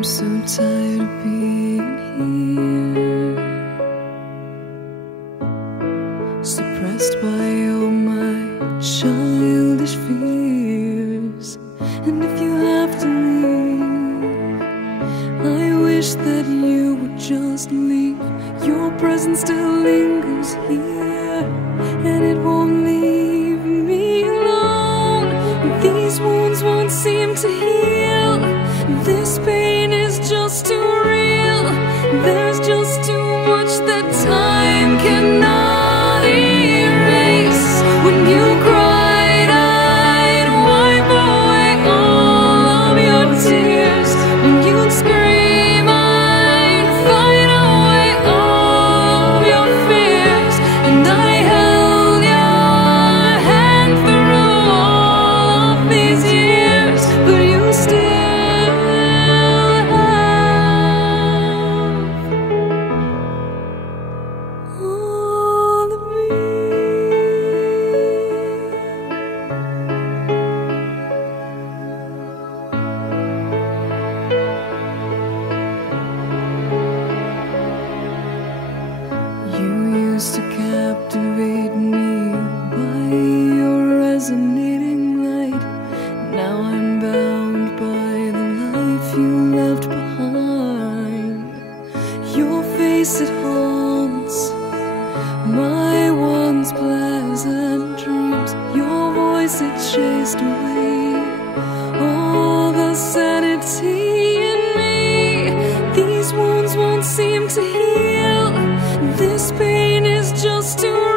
I'm so tired of being here, suppressed by all my childish fears. And if you have to leave, I wish that you would just leave. Your presence still lingers here, and it won't leave me alone. These wounds won't seem to heal. This pain is just too real. There's just too much that time cannot erase. When you cried, I'd wipe away all of your tears. When you'd scream, I'd fight away all of your fears. And I held your hand through all of these years, but you still to captivate me by your resonating light. Now I'm bound by the life you left behind. Your face, it haunts my once pleasant dreams. Your voice, it chased away all the sanity in me. These wounds won't seem to heal. This pain is just too